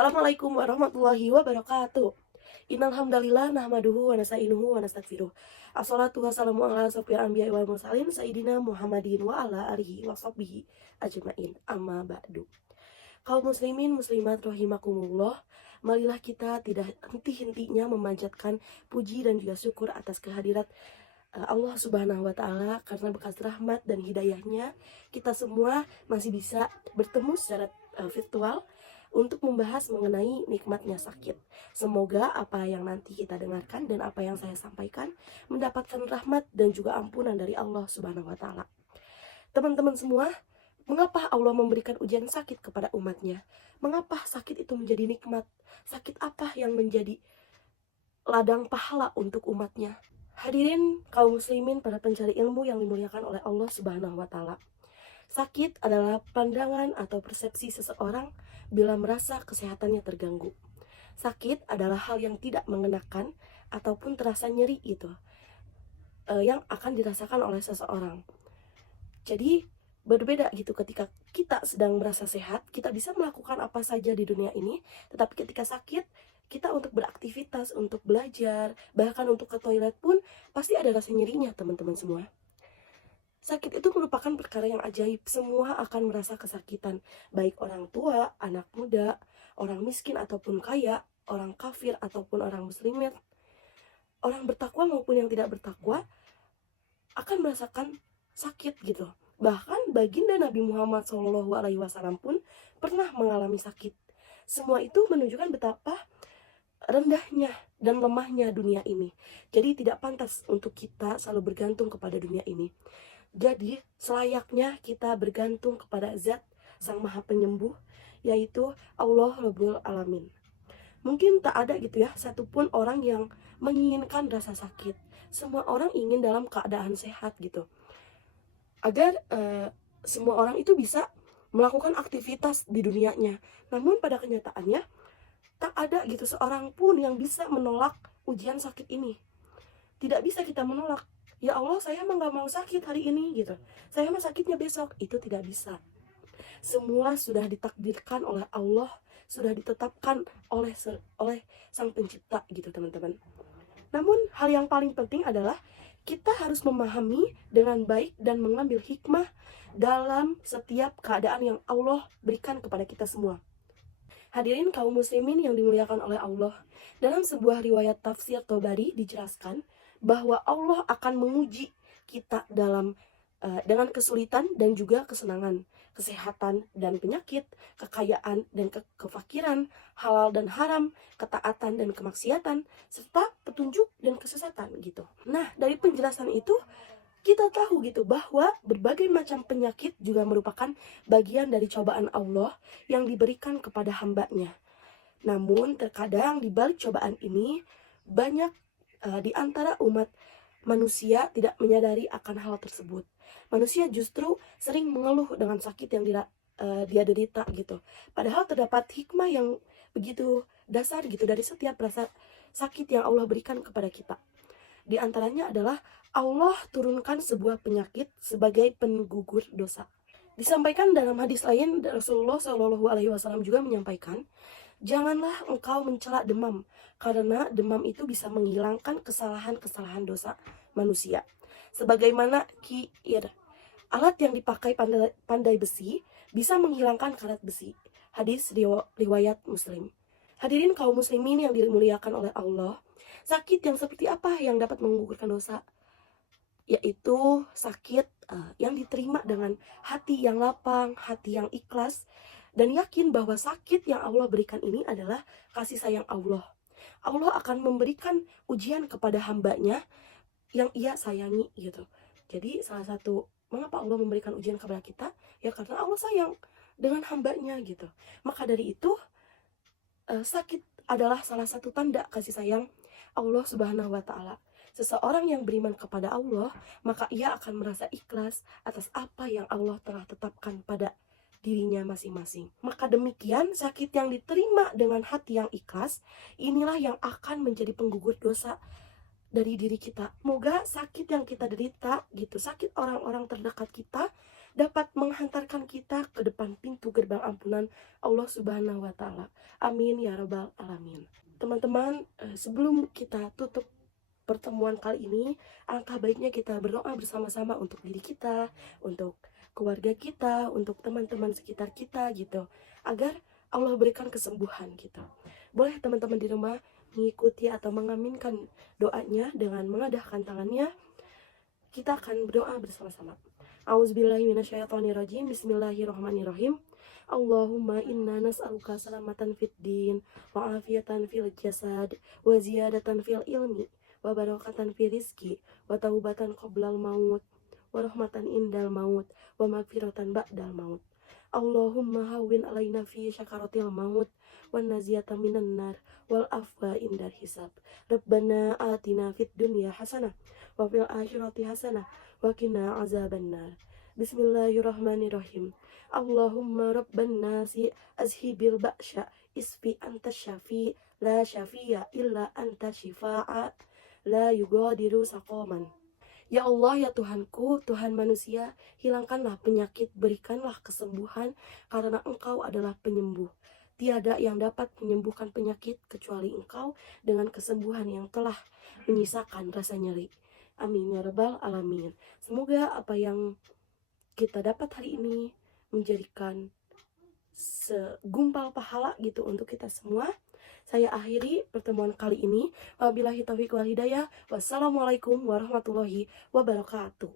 Assalamualaikum warahmatullahi wabarakatuh. Innal hamdalillah nahmaduhu wa nasta'inuhu wa nastaghfiruh. Assalatu wassalamu ala asyrofil anbiya'i wal mursalin sayyidina Muhammadin wa ala alihi wa sahbihi ajmain. Amma ba'du. Kaum muslimin muslimat rahimakumullah, marilah kita tidak henti-hentinya memanjatkan puji dan juga syukur atas kehadirat Allah Subhanahu wa taala, karena bekas rahmat dan hidayahnya kita semua masih bisa bertemu secara virtual untuk membahas mengenai nikmatnya sakit. Semoga apa yang nanti kita dengarkan dan apa yang saya sampaikan mendapatkan rahmat dan juga ampunan dari Allah Subhanahu wa taala. Teman-teman semua, mengapa Allah memberikan ujian sakit kepada umatnya? Mengapa sakit itu menjadi nikmat? Sakit apa yang menjadi ladang pahala untuk umatnya? Hadirin kaum muslimin, para pencari ilmu yang dimuliakan oleh Allah Subhanahu wa taala. Sakit adalah pandangan atau persepsi seseorang bila merasa kesehatannya terganggu. Sakit adalah hal yang tidak mengenakan ataupun terasa nyeri itu yang akan dirasakan oleh seseorang. Jadi berbeda gitu, ketika kita sedang merasa sehat, kita bisa melakukan apa saja di dunia ini, tetapi ketika sakit, kita untuk beraktivitas, untuk belajar, bahkan untuk ke toilet pun pasti ada rasa nyerinya, teman-teman semua. Sakit itu merupakan perkara yang ajaib. Semua akan merasa kesakitan, baik orang tua, anak muda, orang miskin ataupun kaya, orang kafir ataupun orang muslimin, orang bertakwa maupun yang tidak bertakwa akan merasakan sakit gitu. Bahkan baginda Nabi Muhammad SAW pun pernah mengalami sakit. Semua itu menunjukkan betapa rendahnya dan lemahnya dunia ini. Jadi tidak pantas untuk kita selalu bergantung kepada dunia ini. Jadi selayaknya kita bergantung kepada Zat Sang Maha Penyembuh, yaitu Allah Rabbul Alamin. Mungkin tak ada gitu ya satupun orang yang menginginkan rasa sakit. Semua orang ingin dalam keadaan sehat gitu, agar semua orang itu bisa melakukan aktivitas di dunianya. Namun pada kenyataannya tak ada gitu seorang pun yang bisa menolak ujian sakit ini. Tidak bisa kita menolak. Ya Allah, saya emang gak mau sakit hari ini gitu. Saya emang sakitnya besok. Itu tidak bisa. Semua sudah ditakdirkan oleh Allah, sudah ditetapkan oleh Sang Pencipta gitu, teman-teman. Namun hal yang paling penting adalah kita harus memahami dengan baik dan mengambil hikmah dalam setiap keadaan yang Allah berikan kepada kita semua. Hadirin kaum muslimin yang dimuliakan oleh Allah, dalam sebuah riwayat tafsir Tobari dijelaskan bahwa Allah akan menguji kita dengan kesulitan dan juga kesenangan, kesehatan dan penyakit, kekayaan dan kefakiran, halal dan haram, ketaatan dan kemaksiatan, serta petunjuk dan kesesatan gitu. Nah, dari penjelasan itu kita tahu gitu bahwa berbagai macam penyakit juga merupakan bagian dari cobaan Allah yang diberikan kepada hambanya. Namun terkadang di balik cobaan ini banyak di antara umat manusia tidak menyadari akan hal tersebut. Manusia justru sering mengeluh dengan sakit yang dia derita gitu. Padahal terdapat hikmah yang begitu dasar gitu dari setiap rasa sakit yang Allah berikan kepada kita. Di antaranya adalah Allah turunkan sebuah penyakit sebagai penggugur dosa. Disampaikan dalam hadis lain, Rasulullah SAW juga menyampaikan, janganlah engkau mencela demam, karena demam itu bisa menghilangkan kesalahan-kesalahan dosa manusia. Sebagaimana kiir, alat yang dipakai pandai besi, bisa menghilangkan karat besi. Hadis riwayat Muslim. Hadirin kaum muslimin yang dimuliakan oleh Allah, sakit yang seperti apa yang dapat menggugurkan dosa? Yaitu sakit yang diterima dengan hati yang lapang, hati yang ikhlas, dan yakin bahwa sakit yang Allah berikan ini adalah kasih sayang Allah. Allah akan memberikan ujian kepada hambanya yang ia sayangi gitu. Jadi salah satu mengapa Allah memberikan ujian kepada kita, ya karena Allah sayang dengan hambanya gitu. Maka dari itu sakit adalah salah satu tanda kasih sayang Allah Subhanahu wa taala. Seseorang yang beriman kepada Allah, maka ia akan merasa ikhlas atas apa yang Allah telah tetapkan pada dirinya masing-masing. Maka demikian, sakit yang diterima dengan hati yang ikhlas, inilah yang akan menjadi penggugur dosa dari diri kita. Semoga sakit yang kita derita gitu, sakit orang-orang terdekat kita dapat menghantarkan kita ke depan pintu gerbang ampunan Allah Subhanahu wa Ta'ala. Amin ya Rabbal 'Alamin. Teman-teman, sebelum kita tutup pertemuan kali ini, alangkah baiknya kita berdoa bersama-sama untuk diri kita, untuk keluarga kita, untuk teman-teman sekitar kita gitu, agar Allah berikan kesembuhan gitu. Boleh teman-teman di rumah mengikuti atau mengaminkan doanya dengan mengadahkan tangannya. Kita akan berdoa bersama-sama. Auzubillahi minasyaitonirrajim. Bismillahirrahmanirrahim. Allahumma inna nas'aluka salamatan fid din wa afiatan fil jasad wa ziyadatan fil ilmi wa barakatan fil rizki wa taubatan qoblal maut wa rahmatan indal maut wa magfiratan ba'dal maut. Allahumma hawwin alaina fi syakaratil maut wan naziyata minan nar wal afwa indal hisab. Rabbana atina fid dunya hasanah wa fil akhirati hasanah wa qina azabannar. Bismillahirrahmanirrahim. Allahumma rabban nasi azhibil ba'sya isfi anta syafi la syafiya illa anta syifa'a la yugadiru saqaman. Ya Allah, ya Tuhanku, Tuhan manusia, hilangkanlah penyakit, berikanlah kesembuhan, karena Engkau adalah penyembuh. Tiada yang dapat menyembuhkan penyakit kecuali Engkau dengan kesembuhan yang telah menyisakan rasa nyeri. Amin ya Rabbal 'Alamin. Semoga apa yang kita dapat hari ini menjadikan segumpal pahala gitu untuk kita semua. Saya akhiri pertemuan kali ini. Wabillahi taufiq wal hidayah. Wassalamualaikum warahmatullahi wabarakatuh.